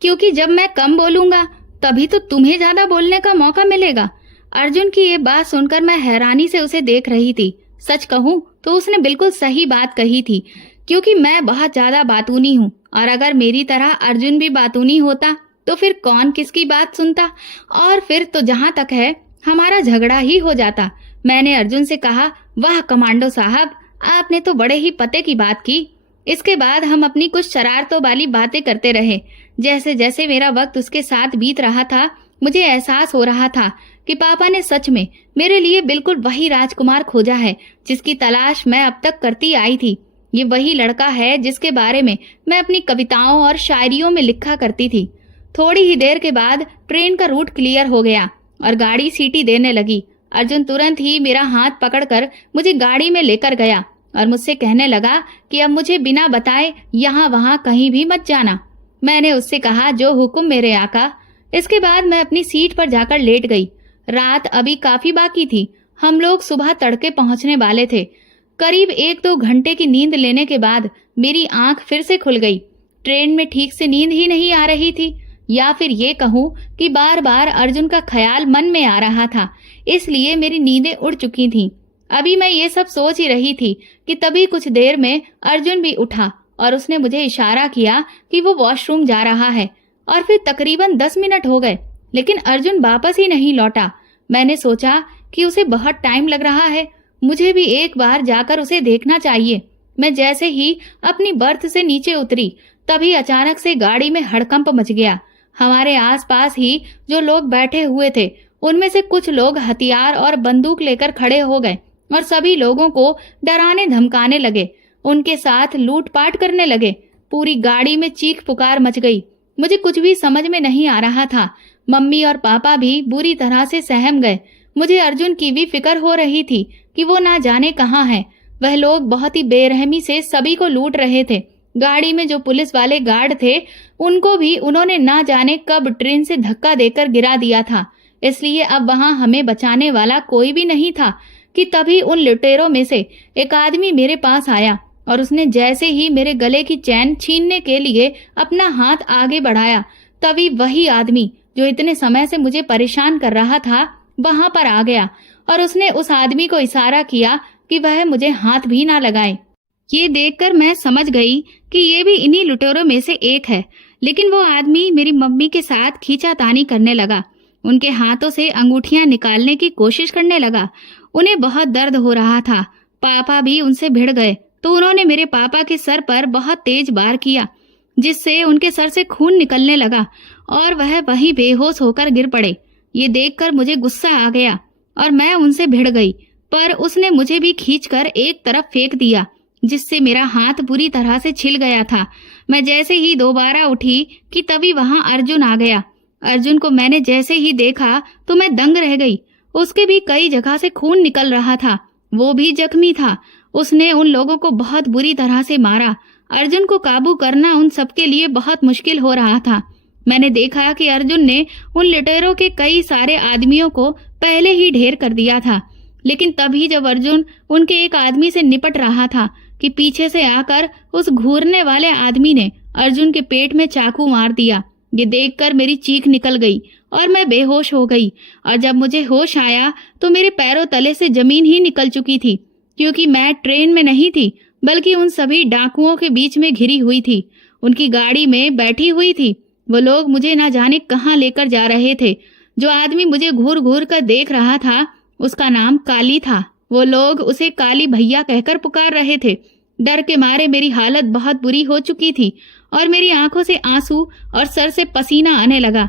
क्योंकि जब मैं कम बोलूंगा तभी तो तुम्हें ज्यादा बोलने का मौका मिलेगा। अर्जुन की ये बात सुनकर मैं हैरानी से उसे देख रही थी। सच कहूँ तो उसने बिल्कुल सही बात कही थी, क्योंकि मैं बहुत ज्यादा बातूनी हूँ और अगर मेरी तरह अर्जुन भी बातूनी होता तो फिर कौन किसकी बात सुनता, और फिर तो जहाँ तक है हमारा झगड़ा ही हो जाता। मैंने अर्जुन से कहा, वाह कमांडो साहब, आपने तो बड़े ही पते की बात की। इसके बाद हम अपनी कुछ शरारतों वाली बातें करते रहे। जैसे जैसे मेरा वक्त उसके साथ बीत रहा था, मुझे एहसास हो रहा था कि पापा ने सच में मेरे लिए बिल्कुल वही राजकुमार खोजा है जिसकी तलाश मैं अब तक करती आई थी। ये वही लड़का है जिसके बारे में मैं अपनी कविताओं और शायरियों में लिखा करती थी। थोड़ी ही देर के बाद ट्रेन का रूट क्लियर हो गया और गाड़ी सीटी देने लगी। अर्जुन तुरंत ही मेरा हाथ पकड़कर मुझे गाड़ी में लेकर गया और मुझसे कहने लगा कि अब मुझे बिना बताए यहाँ वहाँ कहीं भी मत जाना। मैंने उससे कहा, जो हुक्म मेरे आका। इसके बाद मैं अपनी सीट पर जाकर लेट गई। रात अभी काफी बाकी थी। हम लोग सुबह तड़के पहुंचने वाले थे। करीब 1-2 घंटे की नींद लेने के बाद मेरी आंख फिर से खुल गई। ट्रेन में ठीक से नींद ही नहीं आ रही थी, या फिर ये कहूँ कि बार बार अर्जुन का ख्याल मन में आ रहा था, इसलिए मेरी नींदें उड़ चुकी थीं। अभी मैं ये सब सोच ही रही थी कि तभी कुछ देर में अर्जुन भी उठा और उसने मुझे इशारा किया कि वो वॉशरूम जा रहा है। और फिर तकरीबन 10 मिनट हो गए, लेकिन अर्जुन वापस ही नहीं लौटा। मैंने सोचा कि उसे बहुत टाइम लग रहा है, मुझे भी एक बार जाकर उसे देखना चाहिए। मैं जैसे ही अपनी बर्थ से नीचे उतरी, तभी अचानक से गाड़ी में हड़कंप मच गया। हमारे आसपास ही जो लोग बैठे हुए थे, उनमें से कुछ लोग हथियार और बंदूक लेकर खड़े हो गए और सभी लोगों को डराने धमकाने लगे। उनके साथ लूटपाट करने लगे। पूरी गाड़ी में चीख पुकार मच गई। मुझे कुछ भी समझ में नहीं आ रहा था। मम्मी और पापा भी बुरी तरह से सहम गए। मुझे अर्जुन की भी फिक्र हो रही थी कि वो ना जाने कहाँ है। वह लोग बहुत ही बेरहमी से सभी को लूट रहे थे। गाड़ी में जो पुलिस वाले गार्ड थे, उनको भी उन्होंने ना जाने कब ट्रेन से धक्का देकर गिरा दिया था। इसलिए अब वहां हमें बचाने वाला कोई भी नहीं था कि तभी उन लुटेरों में से एक आदमी मेरे पास आया और उसने जैसे ही मेरे गले की चैन छीनने के लिए अपना हाथ आगे बढ़ाया, तभी वही आदमी जो इतने समय से मुझे परेशान कर रहा था वहां पर आ गया और उसने उस आदमी को इशारा किया कि वह मुझे हाथ भी ना लगाए। ये देखकर मैं समझ गई कि ये भी इन्हीं लुटेरों में से एक है। लेकिन वो आदमी मेरी मम्मी के साथ खींचातानी करने लगा। उनके हाथों से अंगूठियां निकालने की कोशिश करने लगा। उन्हें बहुत दर्द हो रहा था। पापा भी उनसे भिड़ गए तो उन्होंने मेरे पापा के सर पर बहुत तेज वार किया, जिससे उनके सर से खून निकलने लगा और वह वहीं बेहोश होकर गिर पड़े। ये देखकर मुझे गुस्सा आ गया और मैं उनसे भिड़ गई, पर उसने मुझे भी खींचकर एक तरफ फेंक दिया, जिससे मेरा हाथ बुरी तरह से छिल गया था। मैं जैसे ही दोबारा उठी कि तभी वहां अर्जुन आ गया। अर्जुन को मैंने जैसे ही देखा तो मैं दंग रह गई। उसके भी कई जगह से खून निकल रहा था। वो भी जख्मी था। उसने उन लोगों को बहुत बुरी तरह से मारा। अर्जुन को काबू करना उन सबके लिए बहुत मुश्किल हो रहा था। मैंने देखा कि अर्जुन ने उन लुटेरों के कई सारे आदमियों को पहले ही ढेर कर दिया था। लेकिन तभी जब अर्जुन उनके एक आदमी से निपट रहा था कि पीछे से आकर उस घूरने वाले आदमी ने अर्जुन के पेट में चाकू मार दिया। ये देखकर मेरी चीख निकल गई और मैं बेहोश हो गई। और जब मुझे होश आया तो मेरे पैरों तले से जमीन ही निकल चुकी थी, क्योंकि मैं ट्रेन में नहीं थी बल्कि उन सभी डाकुओं के बीच में घिरी हुई थी। उनकी गाड़ी में बैठी हुई थी। वो लोग मुझे ना जाने कहाँ लेकर जा रहे थे। जो आदमी मुझे घूर घूर कर देख रहा था, उसका नाम काली था। वो लोग उसे काली भैया कहकर पुकार रहे थे। डर के मारे मेरी हालत बहुत बुरी हो चुकी थी और मेरी आंखों से आंसू और सर से पसीना आने लगा।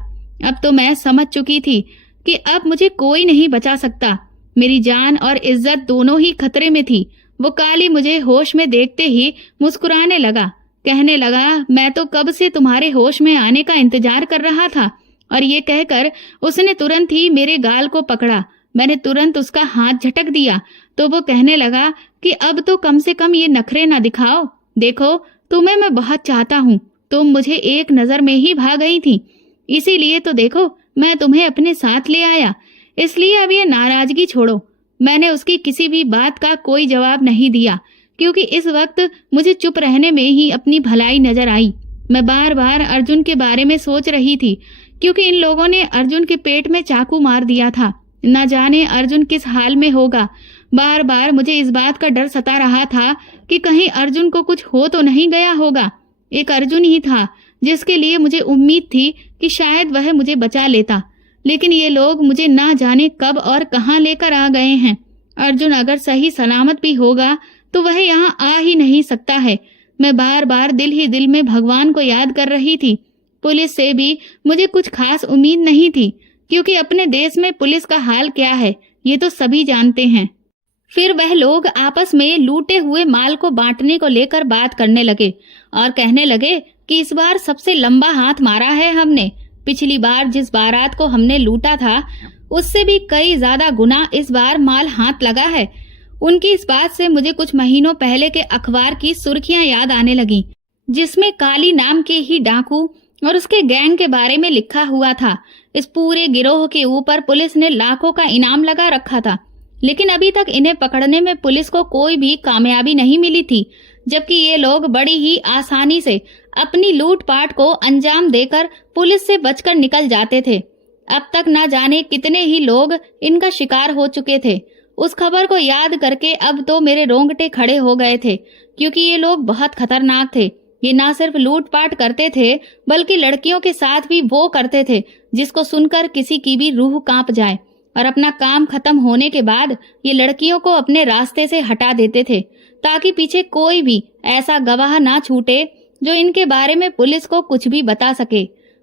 अब तो मैं समझ चुकी थी कि अब मुझे कोई नहीं बचा सकता। मेरी जान और इज्जत दोनों ही खतरे में थी। वो काली मुझे होश में देखते ही मुस्कुराने लगा, कहने लगा, मैं तो कब से तुम्हारे होश में आने का इंतजार कर रहा था। और ये कहकर उसने तुरंत ही मेरे गाल को पकड़ा। मैंने तुरंत उसका हाथ झटक दिया तो वो कहने लगा कि अब तो कम से कम ये नखरे ना दिखाओ। देखो, तुम्हें मैं बहुत चाहता हूँ। तुम मुझे एक नजर में ही भाग गई थी, इसीलिए तो देखो मैं तुम्हें अपने साथ ले आया। इसलिए अब ये नाराजगी छोड़ो। मैंने उसकी किसी भी बात का कोई जवाब नहीं दिया, क्योंकि इस वक्त मुझे चुप रहने में ही अपनी भलाई नजर आई। मैं बार बार अर्जुन के बारे में सोच रही थी, क्योंकि इन लोगों ने अर्जुन के पेट में चाकू मार दिया था। न जाने अर्जुन किस हाल में होगा। बार बार मुझे इस बात का डर सता रहा था कि कहीं अर्जुन को कुछ हो तो नहीं गया होगा। एक अर्जुन ही था जिसके लिए मुझे उम्मीद थी कि शायद वह मुझे बचा लेता, लेकिन ये लोग मुझे ना जाने कब और कहां लेकर आ गए हैं। अर्जुन अगर सही सलामत भी होगा तो वह यहाँ आ ही नहीं सकता है। मैं बार बार दिल ही दिल में भगवान को याद कर रही थी। पुलिस से भी मुझे कुछ खास उम्मीद नहीं थी, क्योंकि अपने देश में पुलिस का हाल क्या है ये तो सभी जानते हैं। फिर वह लोग आपस में लूटे हुए माल को बांटने को लेकर बात करने लगे और कहने लगे कि इस बार सबसे लंबा हाथ मारा है हमने। पिछली बार जिस बारात को हमने लूटा था उससे भी कई ज्यादा गुना इस बार माल हाथ लगा है। उनकी इस बात से मुझे कुछ महीनों पहले के अखबार की सुर्खियां याद आने लगी, जिसमें काली नाम के ही डाकू और उसके गैंग के बारे में लिखा हुआ था। इस पूरे गिरोह के ऊपर पुलिस ने लाखों का इनाम लगा रखा था, लेकिन अभी तक इन्हें पकड़ने में पुलिस को कोई भी कामयाबी नहीं मिली थी, जबकि ये लोग बड़ी ही आसानी से अपनी लूटपाट को अंजाम देकर पुलिस से बचकर निकल जाते थे। अब तक न जाने कितने ही लोग इनका शिकार हो चुके थे। उस खबर को याद करके अब तो मेरे रोंगटे खड़े हो गए थे, क्योंकि ये लोग बहुत खतरनाक थे। ये ना सिर्फ लूटपाट करते थे, बल्कि लड़कियों के साथ भी वो करते थे जिसको सुनकर किसी की भी रूह कांप जाए। और अपना काम खत्म होने के बाद ये लड़कियों को अपने रास्ते से हटा देते थे, ताकि पीछे कोई भी ऐसा गवाह ना छूटे जो इनके बारे में पुलिस को कुछ भी बता सके।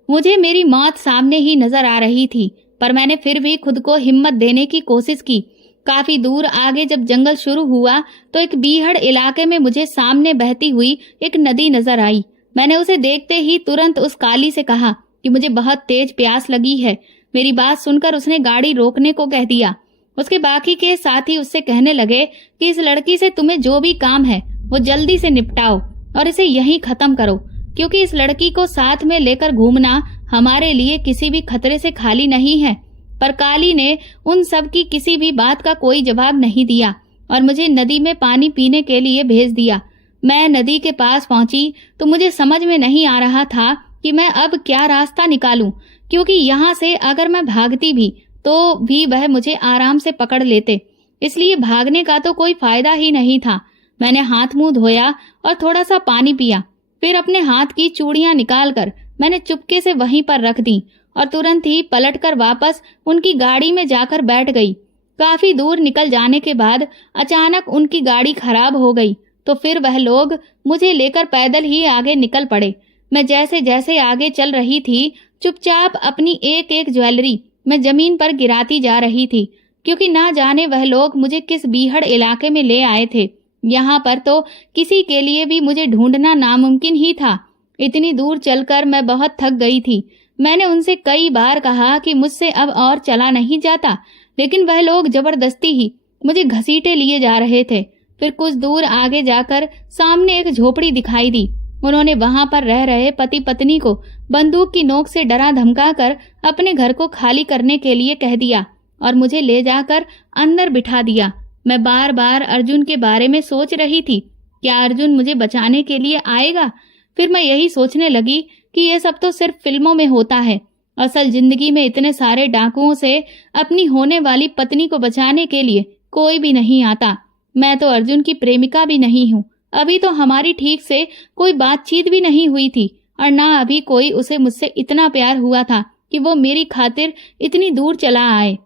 मुझे मेरी मौत सामने ही नजर आ रही थी, पर मैंने फिर भी खुद को हिम्मत देने की कोशिश की। काफी दूर आगे जब जंगल शुरू हुआ तो एक बीहड़ इलाके में मुझे सामने बहती हुई एक नदी नजर आई। मैंने उसे देखते ही तुरंत उस काली से कहा कि मुझे बहुत तेज प्यास लगी है। मेरी बात सुनकर उसने गाड़ी रोकने को कह दिया। उसके बाकी के साथी उससे कहने लगे कि इस लड़की से तुम्हें जो भी काम है वो जल्दी से निपटाओ और इसे यहीं खत्म करो, क्योंकि इस लड़की को साथ में लेकर घूमना हमारे लिए किसी भी खतरे से खाली नहीं है। पर काली ने उन सब की किसी भी बात का कोई जवाब नहीं दिया और मुझे नदी में पानी पीने के लिए भेज दिया। मैं नदी के पास पहुंची तो मुझे समझ में नहीं आ रहा था कि मैं अब क्या रास्ता निकालूं, क्योंकि यहाँ से अगर मैं भागती भी तो भी वह मुझे आराम से पकड़ लेते, इसलिए भागने का तो कोई फायदा ही नहीं था। मैंने हाथ मुंह धोया और थोड़ा सा पानी पिया, फिर अपने हाथ की चूड़ियां निकालकर मैंने चुपके से वहीं पर रख दी और तुरंत ही पलटकर वापस उनकी गाड़ी में जाकर बैठ गई। काफी दूर निकल जाने के बाद अचानक उनकी गाड़ी खराब हो गई, तो फिर वह लोग मुझे लेकर पैदल ही आगे निकल पड़े। मैं जैसे जैसे आगे चल रही थी, चुपचाप अपनी एक एक ज्वेलरी मैं जमीन पर गिराती जा रही थी, क्योंकि ना जाने वह लोग मुझे किस बीहड़ इलाके में ले आए थे। यहाँ पर तो किसी के लिए भी मुझे ढूंढना नामुमकिन ही था। इतनी दूर चलकर मैं बहुत थक गई थी। मैंने उनसे कई बार कहा कि मुझसे अब और चला नहीं जाता, लेकिन वह लोग जबरदस्ती ही मुझे घसीटे लिए जा रहे थे। फिर कुछ दूर आगे जाकर सामने एक झोपड़ी दिखाई दी। उन्होंने वहां पर रह रहे पति पत्नी को बंदूक की नोक से डरा धमकाकर अपने घर को खाली करने के लिए कह दिया और मुझे ले जाकर अंदर बिठा दिया। मैं बार बार अर्जुन के बारे में सोच रही थी, क्या अर्जुन मुझे बचाने के लिए आएगा? फिर मैं यही सोचने लगी कि ये सब तो सिर्फ फिल्मों में होता है। असल जिंदगी में इतने सारे डाकुओं से अपनी होने वाली पत्नी को बचाने के लिए कोई भी नहीं आता। मैं तो अर्जुन की प्रेमिका भी नहीं हूँ। अभी तो हमारी ठीक से कोई बातचीत भी नहीं हुई थी और ना अभी कोई उसे मुझसे इतना प्यार हुआ था कि वो मेरी खातिर इतनी दूर चला आए।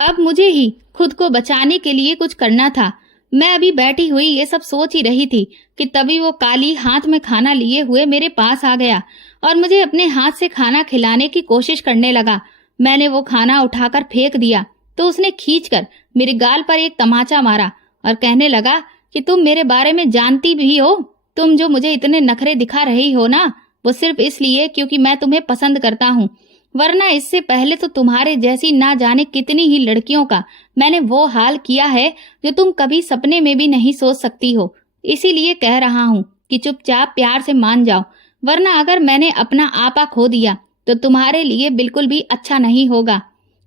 अब मुझे ही खुद को बचाने के लिए कुछ करना था। मैं अभी बैठी हुई ये सब सोच ही रही थी कि तभी वो काली हाथ में खाना लिए हुए मेरे पास आ गया और मुझे अपने हाथ से खाना खिलाने की कोशिश करने लगा। मैंने वो खाना उठाकर फेंक दिया तो उसने खींचकर मेरे गाल पर एक तमाचा मारा और कहने लगा कि तुम मेरे बारे में जानती भी हो। तुम जो मुझे इतने नखरे दिखा रही हो ना, वो सिर्फ इसलिए क्योंकि मैं तुम्हें पसंद करता हूँ, वरना इससे पहले तो तुम्हारे जैसी ना जाने कितनी ही लड़कियों का मैंने वो हाल किया है जो तुम कभी सपने में भी नहीं सोच सकती हो। इसीलिए कह रहा हूँ कि चुपचाप प्यार से मान जाओ, वरना अगर मैंने अपना आपा खो दिया तो तुम्हारे लिए बिल्कुल भी अच्छा नहीं होगा।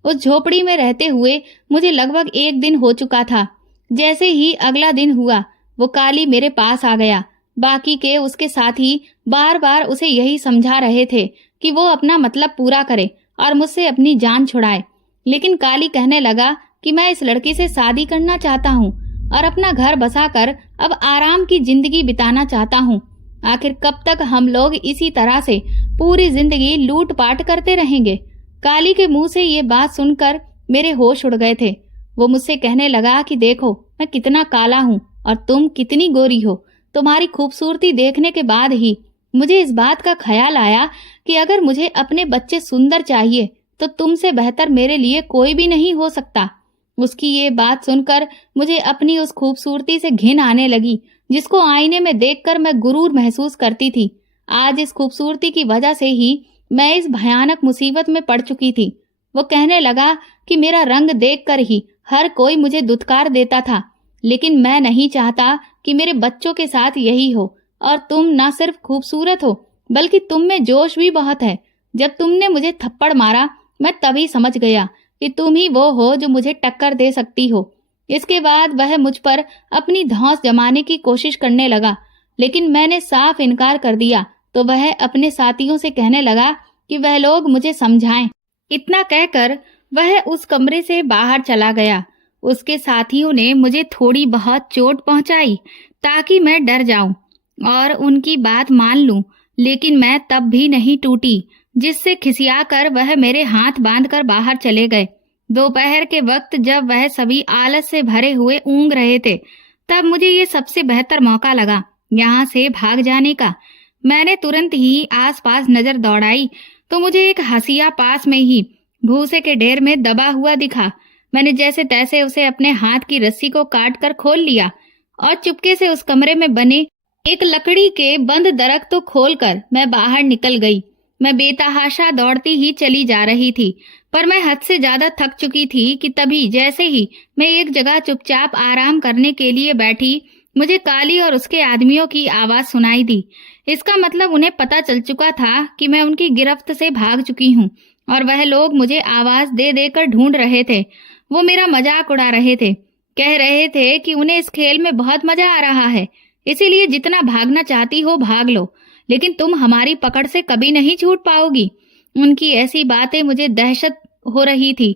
उस झोपड़ी में रहते हुए मुझे लगभग 1 दिन हो चुका था। जैसे ही अगला दिन हुआ, वो काली मेरे पास आ गया। बाकी के उसके साथी बार बार उसे यही समझा रहे थे कि वो अपना मतलब पूरा करे और मुझसे अपनी जान छुड़ाए, लेकिन काली कहने लगा कि मैं इस लड़की से शादी करना चाहता हूँ और अपना घर बसाकर अब आराम की जिंदगी बिताना चाहता हूँ। आखिर कब तक हम लोग इसी तरह से पूरी जिंदगी लूटपाट करते रहेंगे? काली के मुंह से ये बात सुनकर मेरे होश उड़ गए थे। वो मुझसे कहने लगा कि देखो मैं कितना काला हूँ और तुम कितनी गोरी हो। तुम्हारी खूबसूरती देखने के बाद ही मुझे इस बात का ख्याल आया कि अगर मुझे अपने बच्चे सुंदर चाहिए तो तुमसे बेहतर मेरे लिए कोई भी नहीं हो सकता। उसकी ये बात सुनकर मुझे अपनी उस खूबसूरती से घिन आने लगी जिसको आईने में देखकर मैं गुरूर महसूस करती थी। आज इस खूबसूरती की वजह से ही मैं इस भयानक मुसीबत में पड़ चुकी थी। वो कहने लगा कि मेरा रंग देखकर ही हर कोई मुझे दुत्कार देता था, लेकिन मैं नहीं चाहता कि मेरे बच्चों के साथ यही हो। और तुम न सिर्फ खूबसूरत हो बल्कि तुम में जोश भी बहुत है। जब तुमने मुझे थप्पड़ मारा मैं तभी समझ गया कि तुम ही वो हो जो मुझे टक्कर दे सकती हो। इसके बाद वह मुझ पर अपनी धौंस जमाने की कोशिश करने लगा, लेकिन मैंने साफ इनकार कर दिया तो वह अपने साथियों से कहने लगा कि वह लोग मुझे समझाएं। इतना कहकर वह उस कमरे से बाहर चला गया। उसके साथियों ने मुझे थोड़ी बहुत चोट पहुंचाई ताकि मैं डर जाऊं। और उनकी बात मान लूं, लेकिन मैं तब भी नहीं टूटी, जिससे खिसियाकर वह मेरे हाथ बांधकर बाहर चले गए। दोपहर के वक्त जब वह सभी आलस से भरे हुए ऊँघ रहे थे, तब मुझे ये सबसे बेहतर मौका लगा यहाँ से भाग जाने का। मैंने तुरंत ही आसपास नजर दौड़ाई तो मुझे एक हंसिया पास में ही भूसे के ढेर में दबा हुआ दिखा। मैंने जैसे तैसे उसे अपने हाथ की रस्सी को काट कर खोल लिया और चुपके से उस कमरे में बने एक लकड़ी के बंद दरख्त को खोलकर मैं बाहर निकल गई। मैं बेतहाशा दौड़ती ही चली जा रही थी, पर मैं हद से ज्यादा थक चुकी थी कि तभी जैसे ही मैं एक जगह चुपचाप आराम करने के लिए बैठी, मुझे काली और उसके आदमियों की आवाज सुनाई दी। इसका मतलब उन्हें पता चल चुका था कि मैं उनकी गिरफ्त से भाग चुकी हूँ और वह लोग मुझे आवाज दे देकर ढूंढ रहे थे। वो मेरा मजाक उड़ा रहे थे, कह रहे थे कि उन्हें इस खेल में बहुत मजा आ रहा है, इसीलिए जितना भागना चाहती हो भाग लो, लेकिन तुम हमारी पकड़ से कभी नहीं छूट पाओगी। उनकी ऐसी बातें मुझे दहशत हो रही थी,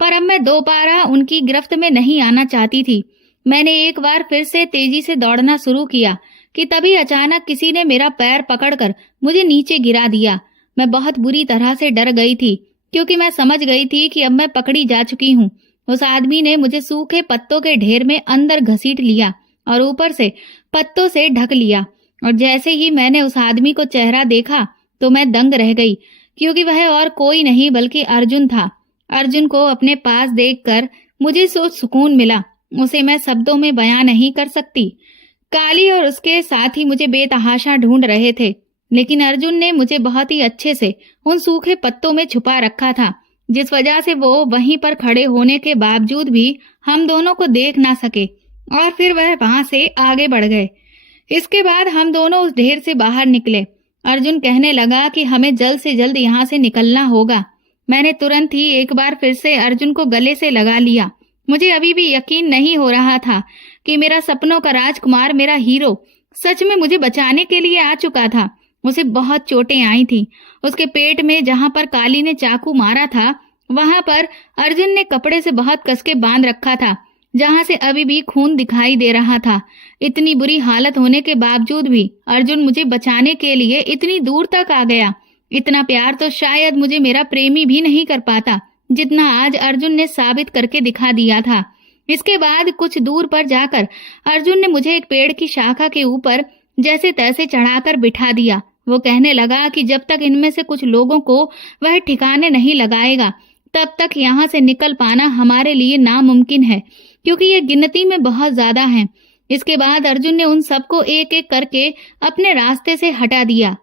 पर अब मैं दोबारा उनकी गिरफ्त में नहीं आना चाहती थी। मैंने एक बार फिर से तेजी से दौड़ना शुरू किया कि तभी अचानक किसी ने मेरा पैर पकड़कर मुझे नीचे गिरा दिया। मैं बहुत बुरी तरह से डर गई थी, क्योंकि मैं समझ गई थी कि अब मैं पकड़ी जा चुकी हूँ। उस आदमी ने मुझे सूखे पत्तों के ढेर में अंदर घसीट लिया और ऊपर से पत्तों से ढक लिया, और जैसे ही मैंने उस आदमी को चेहरा देखा तो मैं दंग रह गई, क्योंकि वह और कोई नहीं बल्कि अर्जुन था। अर्जुन को अपने पास देखकर मुझे सो सुकून मिला, उसे मैं शब्दों में बयां नहीं कर सकती। काली और उसके साथी मुझे बेतहाशा ढूंढ रहे थे, लेकिन अर्जुन ने मुझे बहुत ही अच्छे से उन सूखे पत्तों में छुपा रखा था, जिस वजह से वो वहीं पर खड़े होने के बावजूद भी हम दोनों को देख ना सके, और फिर वह वहां से आगे बढ़ गए। इसके बाद हम दोनों उस ढेर से बाहर निकले। अर्जुन कहने लगा कि हमें जल्द से जल्द यहाँ से निकलना होगा। मैंने तुरंत ही एक बार फिर से अर्जुन को गले से लगा लिया। मुझे अभी भी यकीन नहीं हो रहा था कि मेरा सपनों का राजकुमार, मेरा हीरो, सच में मुझे बचाने के लिए आ चुका था। उसे बहुत चोटें आई थी। उसके पेट में जहां पर काली ने चाकू मारा था, वहां पर अर्जुन ने कपड़े से बहुत कसके बांध रखा था, जहां से अभी भी खून दिखाई दे रहा था। इतनी बुरी हालत होने के बावजूद भी अर्जुन मुझे बचाने के लिए इतनी दूर तक आ गया। इतना प्यार तो शायद मुझे मेरा प्रेमी भी नहीं कर पाता, जितना आज अर्जुन ने साबित करके दिखा दिया था। इसके बाद कुछ दूर पर जाकर अर्जुन ने मुझे एक पेड़ की शाखा के ऊपर जैसे तैसे चढ़ाकर बिठा दिया। वो कहने लगा कि जब तक इनमें से कुछ लोगों को वह ठिकाने नहीं लगाएगा, तब तक यहाँ से निकल पाना हमारे लिए नामुमकिन है, क्योंकि ये गिनती में बहुत ज्यादा हैं। इसके बाद अर्जुन ने उन सबको एक एक करके अपने रास्ते से हटा दिया।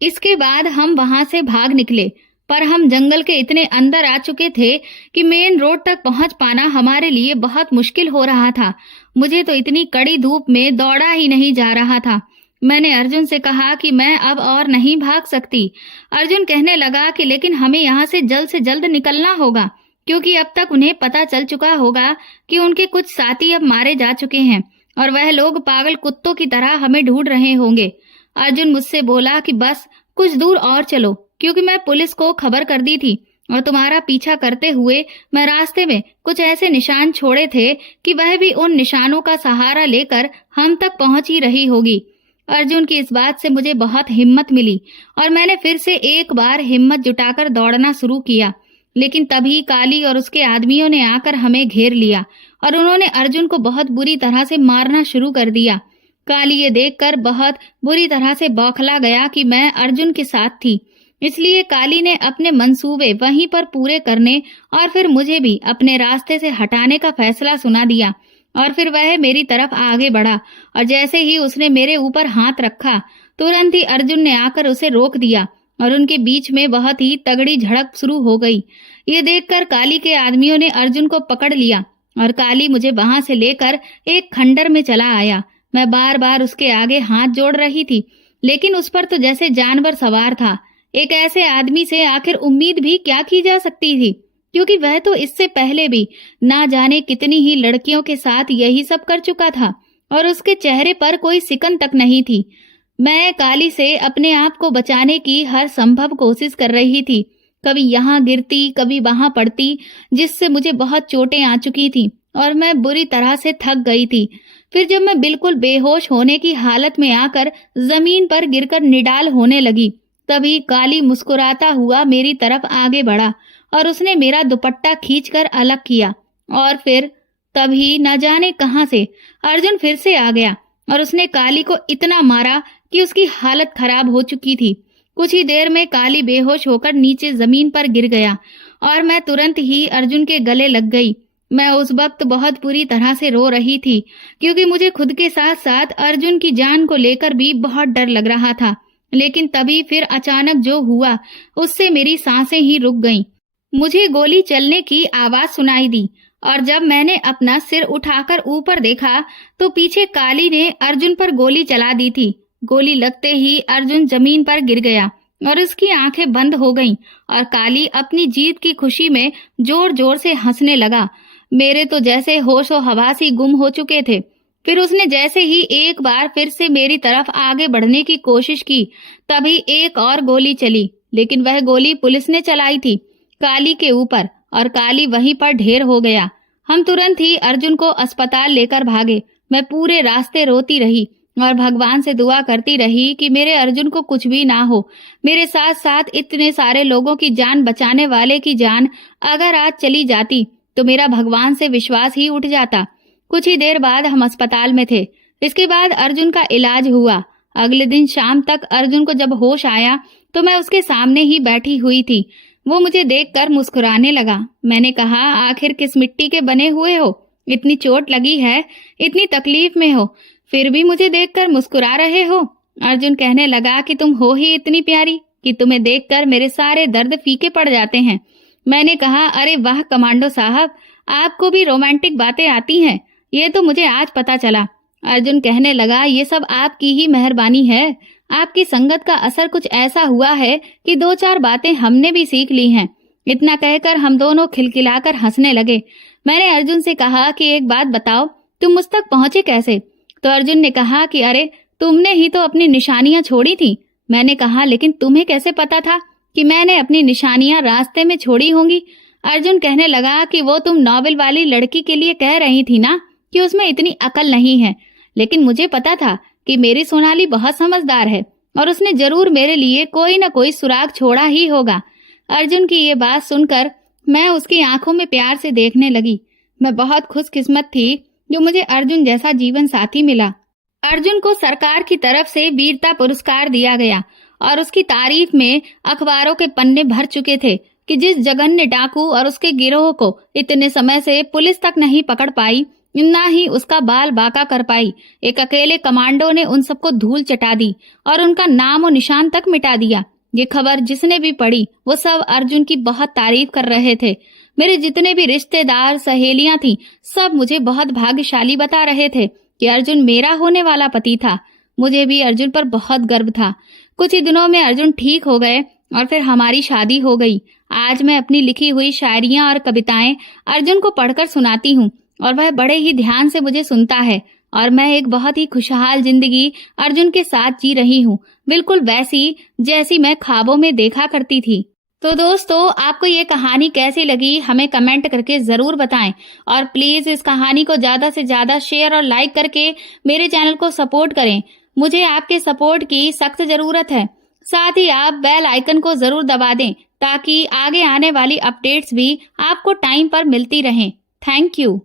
इसके बाद हम वहां से भाग निकले, पर हम जंगल के इतने अंदर आ चुके थे कि मेन रोड तक पहुंच पाना हमारे लिए बहुत मुश्किल हो रहा था। मुझे तो इतनी कड़ी धूप में दौड़ा ही नहीं जा रहा था। मैंने अर्जुन से कहा कि मैं अब और नहीं भाग सकती। अर्जुन कहने लगा कि लेकिन हमें यहाँ से जल्द निकलना होगा, क्योंकि अब तक उन्हें पता चल चुका होगा कि उनके कुछ साथी अब मारे जा चुके हैं और वह लोग पागल कुत्तों की तरह हमें ढूंढ रहे होंगे। अर्जुन मुझसे बोला कि बस कुछ दूर और चलो, क्योंकि मैं पुलिस को खबर कर दी थी और तुम्हारा पीछा करते हुए मैं रास्ते में कुछ ऐसे निशान छोड़े थे कि वह भी उन निशानों का सहारा लेकर हम तक पहुंच ही रही होगी। अर्जुन की इस बात से मुझे बहुत हिम्मत मिली और मैंने फिर से एक बार हिम्मत जुटाकर दौड़ना शुरू किया, लेकिन तभी काली और उसके आदमियों ने आकर हमें घेर लिया और उन्होंने अर्जुन को बहुत बुरी तरह से मारना शुरू कर दिया। काली ये देखकर बहुत बुरी तरह से बौखला गया कि मैं अर्जुन के साथ थी, इसलिए काली ने अपने मंसूबे वहीं पर पूरे करने और फिर मुझे भी अपने रास्ते से हटाने का फैसला सुना दिया। और फिर वह मेरी तरफ आगे बढ़ा और जैसे ही उसने मेरे ऊपर हाथ रखा, तुरंत ही अर्जुन ने आकर उसे रोक दिया और उनके बीच में बहुत ही तगड़ी झड़प शुरू हो गई। ये देखकर काली के आदमियों ने अर्जुन को पकड़ लिया और काली मुझे वहां से लेकर एक खंडर में चला आया। मैं बार बार उसके आगे हाथ जोड़ रही थी, लेकिन उस पर तो जैसे जानवर सवार था। एक ऐसे आदमी से आखिर उम्मीद भी क्या की जा सकती थी, क्योंकि वह तो इससे पहले भी ना जाने कितनी ही लड़कियों के साथ यही सब कर चुका था और उसके चेहरे पर कोई सिकन तक नहीं थी। मैं काली से अपने आप को बचाने की हर संभव कोशिश कर रही थी, कभी यहाँ गिरती कभी वहां पड़ती, जिससे मुझे बहुत चोटें आ चुकी थी और मैं बुरी तरह से थक गई थी। फिर जब मैं बिल्कुल बेहोश होने की हालत में आकर जमीन पर गिरकर निडाल होने लगी, तभी काली मुस्कुराता हुआ मेरी तरफ आगे बढ़ा और उसने मेरा दुपट्टा खींचकर अलग किया। और फिर तभी न जाने कहां से अर्जुन फिर से आ गया और उसने काली को इतना मारा कि उसकी हालत खराब हो चुकी थी। कुछ ही देर में काली बेहोश होकर नीचे जमीन पर गिर गया और मैं तुरंत ही अर्जुन के गले लग गई। मैं उस वक्त बहुत बुरी तरह से रो रही थी, क्योंकि मुझे खुद के साथ साथ अर्जुन की जान को लेकर भी बहुत डर लग रहा था। लेकिन तभी फिर अचानक जो हुआ उससे मेरी सांसें ही रुक गईं। मुझे गोली चलने की आवाज सुनाई दी और जब मैंने अपना सिर उठाकर ऊपर देखा तो पीछे काली ने अर्जुन पर गोली चला दी थी। गोली लगते ही अर्जुन जमीन पर गिर गया और उसकी आंखें बंद हो गईं और काली अपनी जीत की खुशी में जोर जोर से हंसने लगा। मेरे तो जैसे होशो हवास ही गुम हो चुके थे। फिर उसने जैसे ही एक बार फिर से मेरी तरफ आगे बढ़ने की कोशिश की, तभी एक और गोली चली, लेकिन वह गोली पुलिस ने चलाई थी काली के ऊपर और काली वहीं पर ढेर हो गया। हम तुरंत ही अर्जुन को अस्पताल लेकर भागे। मैं पूरे रास्ते रोती रही और भगवान से दुआ करती रही कि मेरे अर्जुन को कुछ भी ना हो। मेरे साथ साथ इतने सारे लोगों की जान बचाने वाले की जान अगर आज चली जाती तो मेरा भगवान से विश्वास ही उठ जाता। कुछ ही देर बाद हम अस्पताल में थे। इसके बाद अर्जुन का इलाज हुआ। अगले दिन शाम तक अर्जुन को जब होश आया तो मैं उसके सामने ही बैठी हुई थी। वो मुझे देखकर मुस्कुराने लगा। मैंने कहा, आखिर किस मिट्टी के बने हुए हो? इतनी चोट लगी है, इतनी तकलीफ में हो, फिर भी मुझे देखकर मुस्कुरा रहे हो। अर्जुन कहने लगा कि तुम हो ही इतनी प्यारी कि तुम्हें देखकर मेरे सारे दर्द फीके पड़ जाते हैं। मैंने कहा, अरे वाह कमांडो साहब, आपको भी रोमांटिक बातें आती हैं, ये तो मुझे आज पता चला। अर्जुन कहने लगा, ये सब आपकी ही मेहरबानी है। आपकी संगत का असर कुछ ऐसा हुआ है कि 2-4 बातें हमने भी सीख ली हैं। इतना कहकर हम दोनों खिलखिलाकर हंसने लगे। मैंने अर्जुन से कहा कि एक बात बताओ, तुम मुझ तक पहुंचे कैसे? तो अर्जुन ने कहा कि अरे तुमने ही तो अपनी निशानियां छोड़ी थी। मैंने कहा, लेकिन तुम्हें कैसे पता था कि मैंने अपनी निशानियां रास्ते में छोड़ी होंगी? अर्जुन कहने लगा कि वो तुम नॉवेल वाली लड़की के लिए कह रही थी ना कि उसमें इतनी अकल नहीं है, लेकिन मुझे पता था कि मेरी सोनाली बहुत समझदार है और उसने जरूर मेरे लिए कोई न कोई सुराग छोड़ा ही होगा। अर्जुन की ये बात सुनकर मैं उसकी आंखों में प्यार से देखने लगी। मैं बहुत खुशकिस्मत थी जो मुझे अर्जुन जैसा जीवन साथी मिला। अर्जुन को सरकार की तरफ से वीरता पुरस्कार दिया गया और उसकी तारीफ में अखबारों के पन्ने भर चुके थे कि जिस जघन्य डाकू और उसके गिरोह को इतने समय से पुलिस तक नहीं पकड़ पाई, ना ही उसका बाल बाका कर पाई, एक अकेले कमांडो ने उन सबको धूल चटा दी और उनका नाम और निशान तक मिटा दिया। ये खबर जिसने भी पढ़ी वो सब अर्जुन की बहुत तारीफ कर रहे थे। मेरे जितने भी रिश्तेदार सहेलियां थी सब मुझे बहुत भाग्यशाली बता रहे थे कि अर्जुन मेरा होने वाला पति था। मुझे भी अर्जुन पर बहुत गर्व था। कुछ ही दिनों में अर्जुन ठीक हो गए और फिर हमारी शादी हो गई। आज मैं अपनी लिखी हुई शायरियां और कविताएं अर्जुन को पढ़कर सुनाती हूँ और वह बड़े ही ध्यान से मुझे सुनता है और मैं एक बहुत ही खुशहाल जिंदगी अर्जुन के साथ जी रही हूँ, बिल्कुल वैसी जैसी मैं ख्वाबों में देखा करती थी। तो दोस्तों, आपको ये कहानी कैसी लगी हमें कमेंट करके जरूर बताएं और प्लीज इस कहानी को ज्यादा से ज्यादा शेयर और लाइक करके मेरे चैनल को सपोर्ट करें। मुझे आपके सपोर्ट की सख्त जरूरत है। साथ ही आप बेल आइकन को जरूर दबा दें ताकि आगे आने वाली अपडेट्स भी आपको टाइम पर मिलती रहें। Thank you.